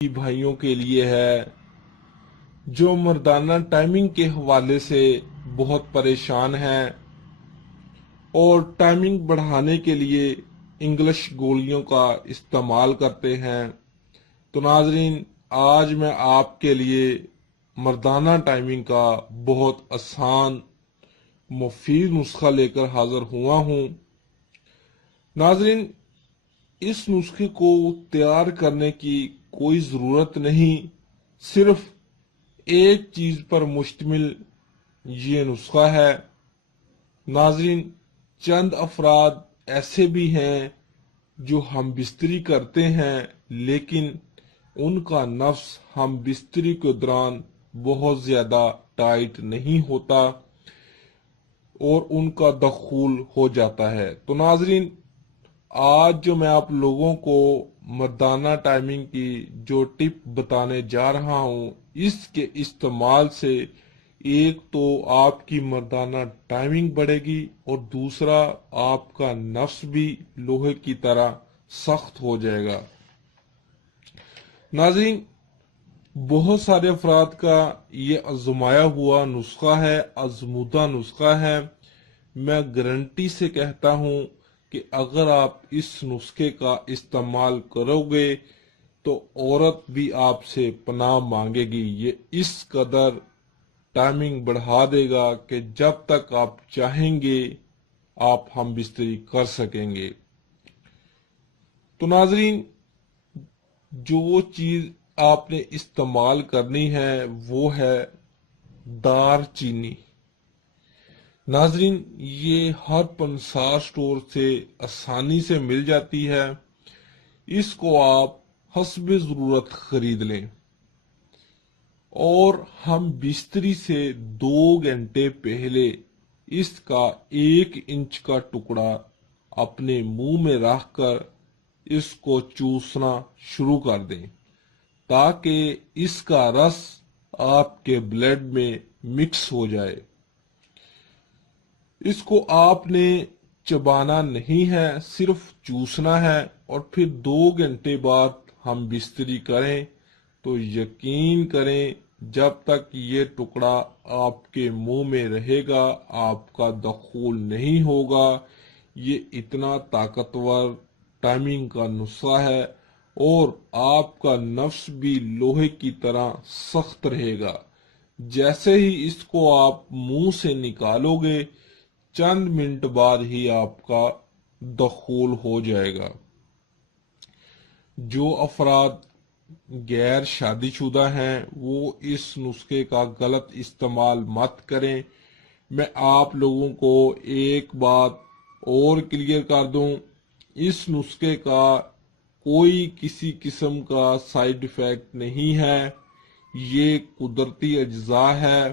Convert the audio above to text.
بھائیوں کے لیے ہے جو مردانہ ٹائمنگ کے حوالے سے بہت پریشان ہیں اور ٹائمنگ بڑھانے کے لیے انگلش گولیوں کا استعمال کرتے ہیں۔ تو ناظرین، آج میں آپ کے لیے مردانہ ٹائمنگ کا بہت آسان مفید نسخہ لے کر حاضر ہوا ہوں۔ ناظرین، اس نسخے کو تیار کرنے کی کوئی ضرورت نہیں، صرف ایک چیز پر مشتمل یہ نسخہ ہے۔ ناظرین، چند افراد ایسے بھی ہیں جو ہم بستری کرتے ہیں لیکن ان کا نفس ہم بستری کے دوران بہت زیادہ ٹائٹ نہیں ہوتا اور ان کا دخول ہو جاتا ہے۔ تو ناظرین، آج جو میں آپ لوگوں کو مردانہ ٹائمنگ کی جو ٹپ بتانے جا رہا ہوں، اس کے استعمال سے ایک تو آپ کی مردانہ ٹائمنگ بڑھے گی اور دوسرا آپ کا نفس بھی لوہے کی طرح سخت ہو جائے گا۔ ناظرین، بہت سارے افراد کا یہ آزمایا ہوا نسخہ ہے، آزمودہ نسخہ ہے۔ میں گارنٹی سے کہتا ہوں کہ اگر آپ اس نسخے کا استعمال کرو گے تو عورت بھی آپ سے پناہ مانگے گی۔ یہ اس قدر ٹائمنگ بڑھا دے گا کہ جب تک آپ چاہیں گے آپ ہم بستری کر سکیں گے۔ تو ناظرین، جو چیز آپ نے استعمال کرنی ہے وہ ہے دار چینی۔ ناظرین، یہ ہر پنسار سٹور سے آسانی سے مل جاتی ہے۔ اس کو آپ حسب ضرورت خرید لیں اور ہم بستری سے 2 گھنٹے پہلے اس کا 1 انچ کا ٹکڑا اپنے منہ میں رکھ کر اس کو چوسنا شروع کر دیں تاکہ اس کا رس آپ کے بلڈ میں مکس ہو جائے۔ اس کو آپ نے چبانا نہیں ہے، صرف چوسنا ہے، اور پھر 2 گھنٹے بعد ہم بستری کریں تو یقین کریں جب تک یہ ٹکڑا آپ کے منہ میں رہے گا آپ کا دخول نہیں ہوگا۔ یہ اتنا طاقتور ٹائمنگ کا نسخہ ہے اور آپ کا نفس بھی لوہے کی طرح سخت رہے گا۔ جیسے ہی اس کو آپ منہ سے نکالو گے چند منٹ بعد ہی آپ کا دخول ہو جائے گا۔ جو افراد غیر شادی شدہ ہیں وہ اس نسخے کا غلط استعمال مت کریں۔ میں آپ لوگوں کو ایک بات اور کلیئر کر دوں، اس نسخے کا کوئی کسی قسم کا سائیڈ ایفیکٹ نہیں ہے، یہ قدرتی اجزاء ہے۔